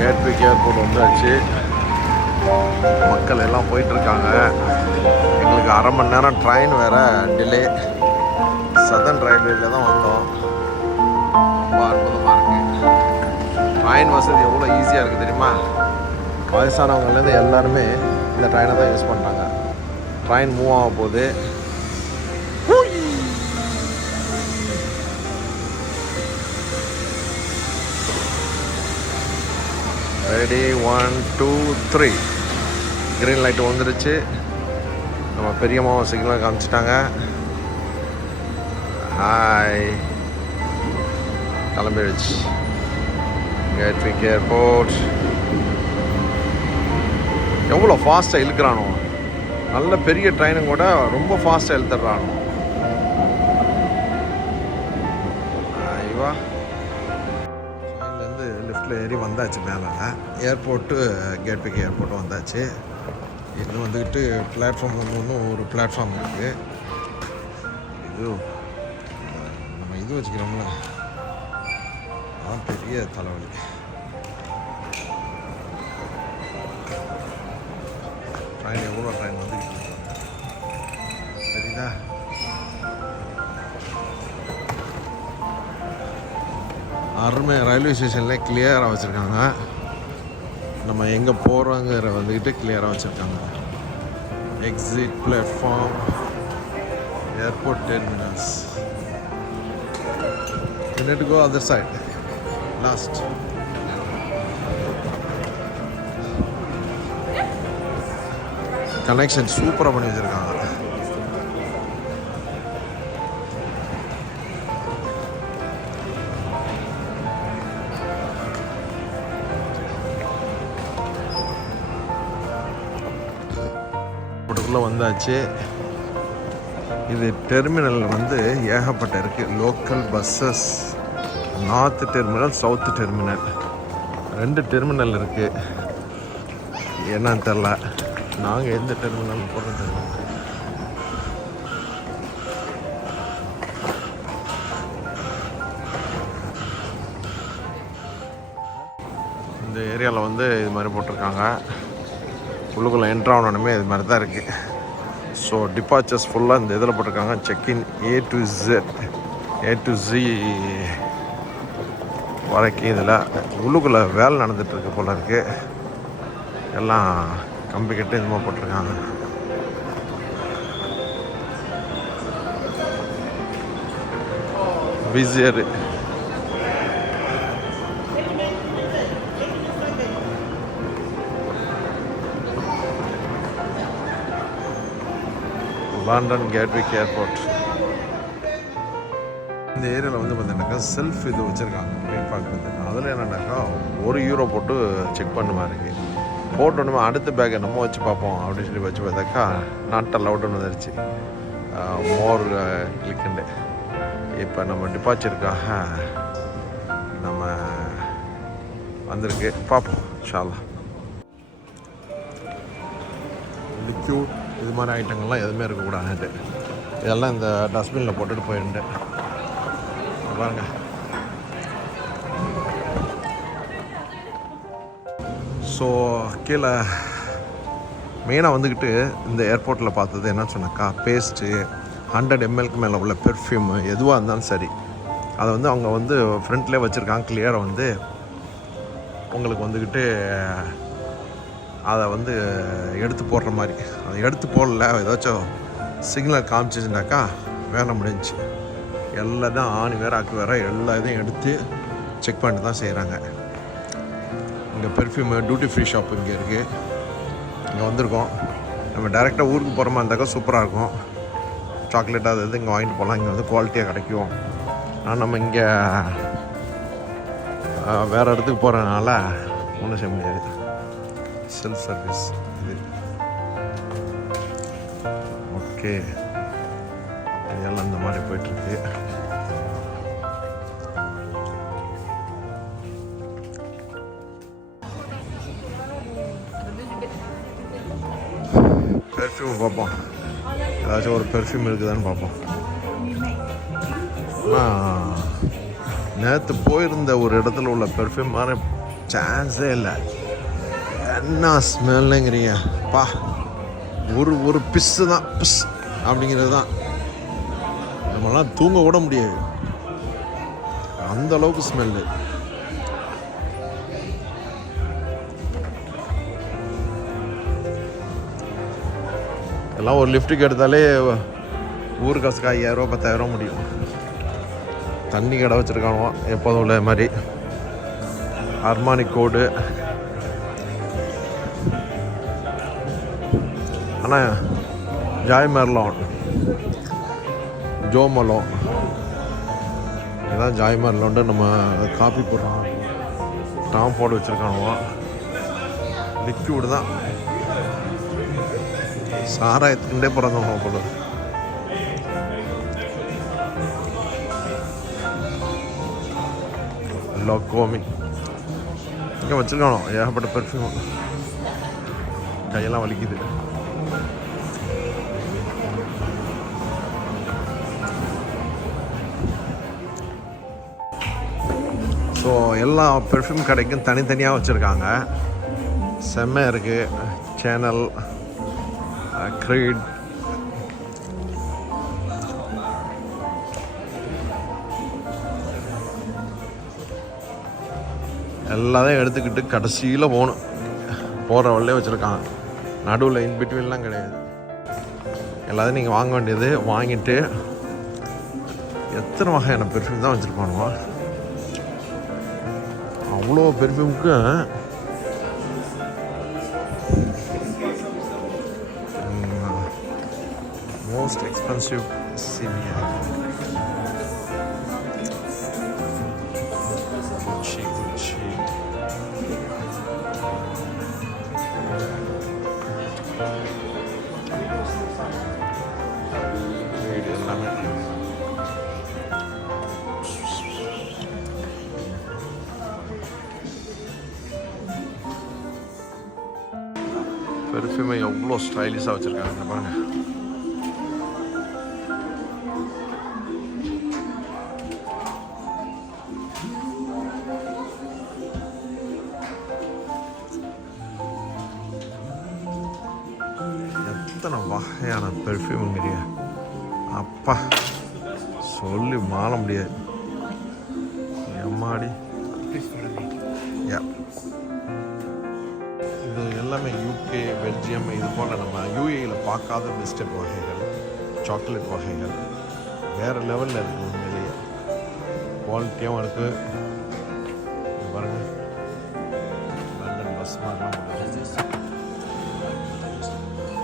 Gatwick airport வந்தாச்சு. மக்கள் எல்லாம் போயிட்டுருக்காங்க. எங்களுக்கு அரை மணி நேரம் ட்ரெயின் வேறு டிலே. சதர்ன் ரயில்வேல தான் வந்தோம். ரொம்ப அற்புதமாக இருக்குது. ட்ரெயின் வசதி எவ்வளோ ஈஸியாக இருக்குது தெரியுமா? வயசானவங்கலேருந்து எல்லாருமே இந்த ட்ரெயினை தான் யூஸ் பண்ணுறாங்க. ட்ரெயின் மூவ் ஆக போகுது. ரெடி 1 2 3. க்ரீன் லைட் வந்துருச்சு. நம்ம பெரியம்மாவை சிக்னல் காமிச்சிட்டாங்க. ஹாய், கிளம்பிடுச்சு கேட்விக் ஏர்போர்ட். எவ்வளோ ஃபாஸ்ட்டாக இழுக்கிறானோ, நல்ல பெரிய ட்ரெயினும் கூட ரொம்ப ஃபாஸ்ட்டாக இழுத்துடுறானோ. ஐவா, ட்ரெயின்லேருந்து லிஃப்ட்டில் ஏறி வந்தாச்சு மேலே. ஏர்போர்ட்டு கேட்விக் ஏர்போர்ட்டு வந்தாச்சு. இன்னும் வந்துக்கிட்டு பிளாட்ஃபார்ம் ஒன்றும் ஒரு பிளாட்ஃபார்ம் இருக்குது. இது நம்ம இது வச்சுக்கிறோம்ல, அதான் பெரிய தலைவலி. ட்ரெயின் எவ்வளோ ட்ரெயின் வந்துக்கிட்டு இருக்காங்க சரிதா? அருமை. ரயில்வே ஸ்டேஷனில் கிளியராக வச்சுருக்காங்க. நம்ம எங்கே போகிறோங்கிற வந்துக்கிட்டு கிளியராக வச்சுருக்காங்க. Exit platform, airport terminals. You need to go other side. Last. Connection சூப்பராக பண்ணி வச்சுருக்காங்க. போட்டுக்குள்ளே வந்தாச்சு. இது டெர்மினல் வந்து ஏகப்பட்ட இருக்குது. Local buses, north terminal, south terminal, 2 terminal இருக்குது. என்னன்னு தெரில, நாங்கள் எந்த டெர்மினல் போகிறோம் தெரியல. இந்த ஏரியாவில் வந்து இது மாதிரி போட்டிருக்காங்க. உள்ளுக்குள்ளே என்ட்ரு ஆகணுமே இது மாதிரி தான் இருக்குது. ஸோ டிபார்ச்சர்ஸ் ஃபுல்லாக இந்த இதில் போட்டிருக்காங்க. செக்இன் A to Z வரைக்கும். இதில் உள்ளுக்குள்ளே வேலை நடந்துகிட்ருக்கு போல இருக்குது. எல்லாம் கம்பி கட்டு இது மாதிரி போட்டிருக்காங்க. விசியர் லண்டன் கேட்விக் ஏர்போர்ட். இந்த ஏரியாவில் வந்து பார்த்தீங்கன்னாக்கா செல்ஃப் இது வச்சுருக்காங்க வெயிட் பார்க்குறதுக்கு. அதில் என்னென்னாக்கா €1 போட்டு செக் பண்ண மாதிரி இருக்குது. போட்டோன்னுமே அடுத்த பேக்கை நம்ம வச்சு பார்ப்போம் அப்படின்னு சொல்லி வச்சு பார்த்தாக்கா நாட் அலவுடுன்னு வந்துருச்சு. மோர் கிளிக்குண்டு. இப்போ நம்ம டிபார்ச்சருக்காக நம்ம வந்திருக்கு. பார்ப்போம் இன்ஷா அல்லாஹ். லிக்யூட் இது மாதிரி ஐட்டங்கள்லாம் எதுவுமே இருக்கக்கூடாதுன்ட்டு இதெல்லாம் இந்த டஸ்ட்பினில் போட்டுட்டு போயிருந்து பாருங்க. ஸோ கீழே மெயினாக வந்துக்கிட்டு இந்த ஏர்போர்ட்டில் பார்த்தது என்னன்னு சொன்னாக்கா, பேஸ்ட்டு 100 ml மேலே உள்ள பெர்ஃப்யூமு எதுவாக இருந்தாலும் சரி, அதை வந்து அவங்க வந்து ஃப்ரண்ட்லேயே வச்சுருக்காங்க. கிளியராக வந்து உங்களுக்கு வந்துக்கிட்டு அதை வந்து எடுத்து போடுற மாதிரி. அதை எடுத்து போடல, ஏதாச்சும் சிக்னல் காமிச்சிச்சுனாக்கா வேலை முடிஞ்சிச்சு. எல்லாம் தான் ஆணி வேறு அக்கு வேறு எல்லா இதையும் எடுத்து செக் பண்ணிட்டு தான் செய்கிறாங்க. இங்கே பெர்ஃப்யூமு டியூட்டி ஃப்ரீ ஷாப் இங்கே இருக்குது. இங்கே வந்திருக்கோம். நம்ம டைரெக்டாக ஊருக்கு போகிற மாதிரி இருந்தாக்கா சூப்பராக இருக்கும். சாக்லேட் அது இது இங்கே வாங்கிட்டு போகலாம். இங்கே வந்து குவாலிட்டியாக கிடைக்கும். ஆனால் நம்ம இங்கே வேறு இடத்துக்கு போகிறதுனால ஒன்றும் செய்ய முடியாது. செல்ஃப் சர்வீஸ் இது. ஓகே, இதெல்லாம் இந்த மாதிரி போயிட்டுருக்கு. பெர்ஃப்யூம் பார்ப்போம், ஏதாச்சும் ஒரு பெர்ஃப்யூம் இருக்குதான்னு பார்ப்போம். ஆனால் நேற்று போயிருந்த ஒரு இடத்துல உள்ள பெர்ஃப்யூம் மாதிரி சான்ஸே இல்லை. என்ன ஸ்மெல்லுங்கிறீங்க பா. ஒரு பிஸ்ஸு தான், பிஸ் அப்படிங்கிறது தான். நம்மளாம் தூங்க கூட முடியாது, அந்த அளவுக்கு ஸ்மெல்லு. எல்லாம் ஒரு லிஃப்ட்டுக்கு எடுத்தாலே ஊர் காசுக்கு 5000 10,000 முடியும். தண்ணி கடை வச்சுருக்கானோ எப்போதும் உள்ள மாதிரி. அர்மானி கோடு. ஆனால் ஜாய் மெர்லான், ஜோ மலோ, இதான் ஜாய் மெர்லான்ட்டு நம்ம காப்பி போடுறோம். டாம் போட்டு வச்சுருக்கானுவோ. லிக்விடு தான், சாராயத்துக்குண்டே பிறந்தவங்க போல. லோகோமி இங்கே வச்சுருக்கானோ ஏகப்பட்ட பெர்ஃப்யூம். கையெல்லாம் வலிக்குது. ஸோ எல்லா பெர்ஃப்யூம் கடைக்கும் தனித்தனியாக வச்சுருக்காங்க. செம்மையாக இருக்குது. சேனல், க்ரீட், எல்லாத்தையும் எடுத்துக்கிட்டு கடைசியில் போகணும். போகிற வழியே வச்சுருக்காங்க. நடுவில் இன்பிட்வீன்லாம் கிடையாது. எல்லாத்தையும் நீங்கள் வாங்க வேண்டியது. வாங்கிட்டு எத்தனை வகையான பெர்ஃப்யூம் தான் வச்சுருப்பானுவா. அவ்வளோ பெர்ஃப்யூமுக்கு மோஸ்ட் எக்ஸ்பென்சிவ் சீனியர் பெர்ஃப்யூமை எவ்வளோ ஸ்டைலிஷாக வச்சுருக்காங்க பாருங்க. எத்தனை வகையான பெர்ஃப்யூமுங்கிறிய அப்பா, சொல்லி மாற முடியாது. எம்மாடி. இது எல்லாமே யூகே, பெல்ஜியம், இது போல் நம்ம யூஏயில் பார்க்காத பிஸ்கட் வகைகள், சாக்லேட் வகைகள் வேறு லெவலில் இருக்குது. உண்மையிலேயே குவாலிட்டியாகவும் இருக்குது. பாருங்கள், லண்டன் பஸ் மாதிரிலாம் போட்டு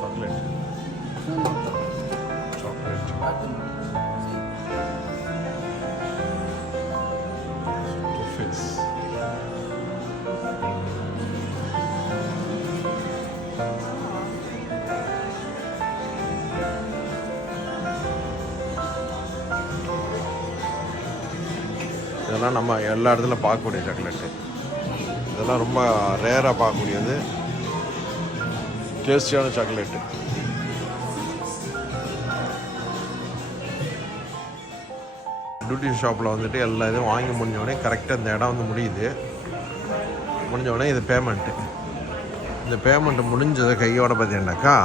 சாக்லேட் ட்ரஃபில்ஸ். இதெல்லாம் நம்ம எல்லா இடத்துல பார்க்கக்கூடிய சாக்லேட்டு. இதெல்லாம் ரொம்ப ரேராக பார்க்கக்கூடியது, டேஸ்டியான சாக்லேட்டு. டியூட்டி ஷாப்பில் வந்துட்டு எல்லா இதுவும் வாங்கி முடிஞ்சோடனே கரெக்டாக இந்த இடம் வந்து முடியுது. முடிஞ்சோடனே இது பேமெண்ட்டு. இந்த பேமெண்ட்டு முடிஞ்சதை கையோட பார்த்தீங்கன்னாக்கா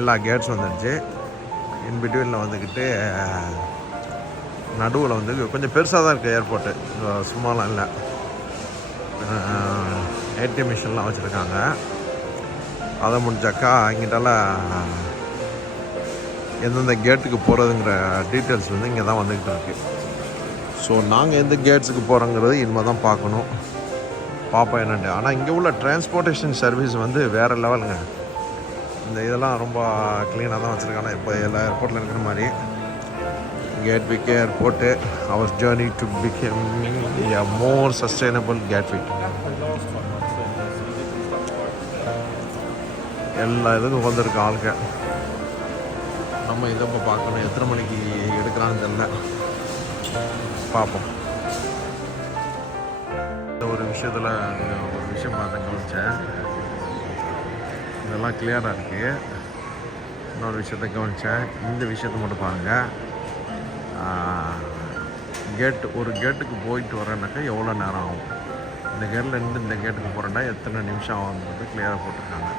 எல்லா கேட்ஸும் வந்துடுச்சு. இன்பிட்வீனில் வந்துக்கிட்டு நடுவில் வந்து கொஞ்சம் பெருசாக தான் இருக்குது ஏர்போர்ட்டு, சும்மாலாம் இல்லை. ஏடிஎம் மிஷின்லாம் வச்சுருக்காங்க. அதை முடிஞ்சாக்கா இங்கிட்டலாம் எந்தெந்த கேட்டுக்கு போகிறதுங்கிற டீட்டெயில்ஸ் வந்து இங்கே தான் வந்துக்கிட்டு இருக்குது. ஸோ நாங்கள் எந்த கேட்ஸுக்கு போகிறோங்கிறது இனிமேல் தான் பார்க்கணும். பார்ப்போம் என்னண்டு. ஆனால் இங்கே உள்ள டிரான்ஸ்போர்ட்டேஷன் சர்வீஸ் வந்து வேறு லெவலுங்க. இந்த இதெல்லாம் ரொம்ப க்ளீனாக தான் வச்சுருக்காங்க. இப்போ எல்லா ஏர்போர்ட்டில் இருக்கிற மாதிரி. Gatwick airport, our journey to becoming a more sustainable Gatwick. எல்லா இதுக்கும் வந்திருக்கு ஆளுங்க. நம்ம இதை இப்போ பார்க்கணும். எத்தனை மணிக்கு எடுக்கலான்னு தெரியல, பார்ப்போம். ஒரு விஷயத்தில் ஒரு விஷயம் பார்த்தேன், கவனித்தேன். இதெல்லாம் கிளியராக இருக்குது. இன்னொரு விஷயத்தை கவனித்தேன். இந்த விஷயத்தை மட்டும் பாருங்கள். ஒரு கேட்டுக்கு போயிட்டு வரேன்னாக்கா எவ்வளோ நேரம் ஆகும். இந்த கேட்டில் இருந்து இந்த கேட்டுக்கு போகிறேன்னா எத்தனை நிமிஷம் ஆகுன்றது கிளியராக போட்டிருக்காங்க.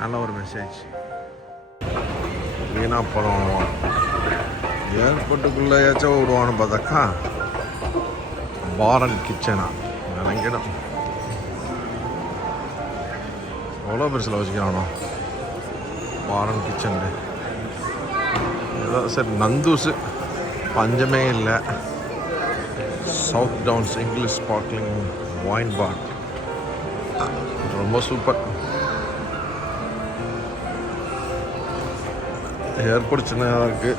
நல்ல ஒரு மெசேஜ். வீணா அப்புறம் ஏர்போர்ட்டுக்குள்ளேயாச்சும் விடுவான்னு பார்த்தாக்கா பார் அண்ட் கிச்சனா விளங்கிடும். எவ்வளோ பெருசில் வச்சுக்கிறானோ பார் அண்ட் கிச்சன். ஏதோ சரி நந்தூஸு பஞ்சமே இல்லை. South Downs English sparkling wine பார் ரொம்ப சூப்பர். ஏர்போர்ட் சின்னதாக இருக்குது.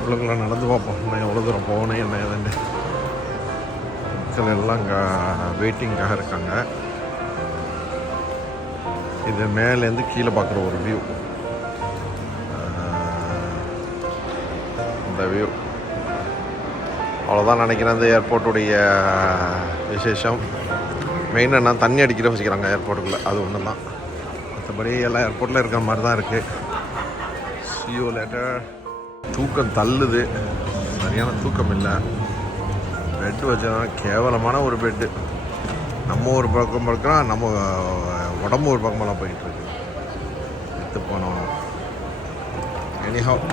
உள்ளுக்குள்ள நடந்து பார்ப்போம் நான் எவ்வளோ தூரம் போகணும் என்ன ஏதுண்டு. மக்கள் எல்லாம் இங்கே வெயிட்டிங்காக இருக்காங்க. இது மேலேருந்து கீழே பார்க்குற ஒரு வியூ. இந்த வியூ அவ்வளோதான் நினைக்கிறேன். அந்த ஏர்போர்ட்டுடைய விசேஷம் மெயின் என்ன தண்ணி அடிக்கிற வச்சுக்கிறாங்க ஏர்போர்ட்டுக்குள்ளே, அது ஒன்று தான். மற்றபடி எல்லா ஏர்போர்ட்டில் இருக்கிற மாதிரி தான் இருக்குது. see you later. தூக்கம் தள்ளுது, சரியான தூக்கம் இல்லை. பெட்டு வச்சா கேவலமான ஒரு பெட்டு. நம்ம ஒரு பக்கம் இருக்கிறோம், நம்ம உடம்பு ஒரு பக்கமெல்லாம் போயிட்டுருக்கு. எடுத்து போனோம். எனிஹவ்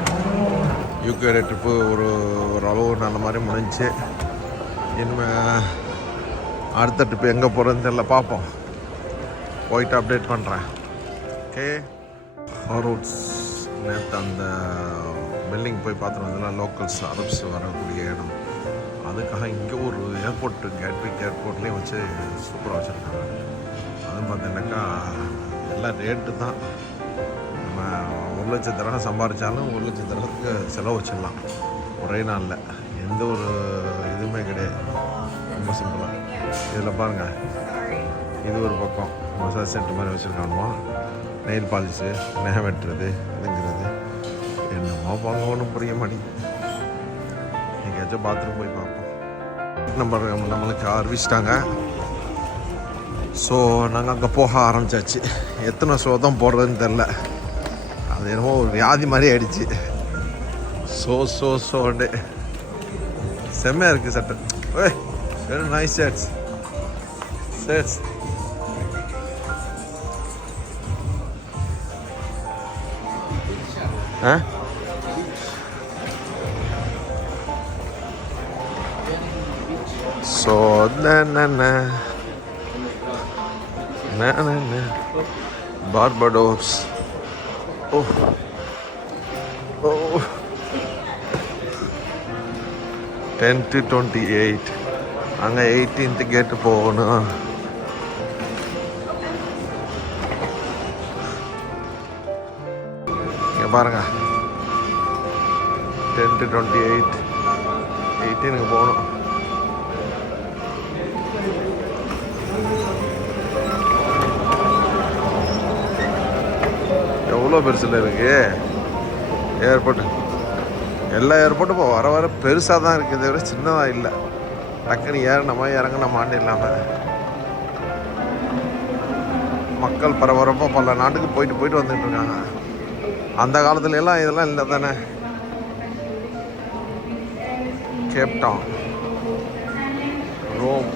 யூகே ட்ரிப்பு ஒரு அளவு நல்ல மாதிரி முடிஞ்சு. இனிமேல் அடுத்த ட்ரிப்பு எங்கே போகிறதுன்னு தெரியல, பார்ப்போம். போயிட்டு அப்டேட் பண்ணுறேன். ஓகே. ஹாரோட்ஸ் நேற்று அந்த பில்டிங் போய் பார்த்துட்டு வந்ததில் லோக்கல்ஸ் அரப்ஸ் வரக்கூடிய இடம். அதுக்காக இங்கே ஒரு ஏர்போர்ட்டு கேட்விக் ஏர்போர்ட்லேயும் வச்சு சூப்பராக வச்சுருக்காங்க. அதுவும் பார்த்தீங்கன்னாக்கா எல்லாம் ரேட்டு தான். நம்ம 1,00,000 தடவை சம்பாதிச்சாலும் 1,00,000 தடவைக்கு செலவு வச்சிடலாம் ஒரே நாளில். எந்த ஒரு இதுவுமே கிடையாது, ரொம்ப சிம்பிளாக. இதில் பாருங்கள், இது ஒரு பக்கம் மசாஜ் சென்டர் மாதிரி வச்சுருக்கானுமா. நெயில் பாலிஷு, நெகை வெட்டுறது, இதுங்கிறது என்னமோ பார்க்க ஒன்றும் புரிய மாட்டேங்குது. எங்கேயாச்சும் பாத்ரூம் போய் பார்ப்போம். நம்மளுக்கு அறிவிச்சிட்டாங்க. ஸோ நாங்கள் அங்கே போக ஆரம்பித்தாச்சு. எத்தனை ஷோ தான் போடுறதுன்னு தெரில. அது என்னமோ ஒரு வியாதி மாதிரி ஆயிடுச்சு. ஷோண்டு செம்மையாக இருக்குது சட்டை. ஓய் very nice shirts. So Barbados. Oh 10 to 28. அங்கே 18th கேட்டு போகணும். இங்கே பாருங்க, 10 to 28, 18க்கு போகணும். எவ்வளோ பெருசில் இருக்கு ஏர்போர்ட்டு. எல்லா ஏர்போர்ட்டும் இப்போ வர வர பெருசாக தான் இருக்குது, தவிர சின்னதாக இல்லை. டக்குன்னு ஏறினமா இறங்கினமான்னு இல்லாமல் மக்கள் பரபரப்பாக பல நாட்டுக்கு போயிட்டு வந்துட்டு இருக்காங்க. அந்த காலத்துல எல்லாம் இதெல்லாம் இல்லை தானே. Cape Town, Rome,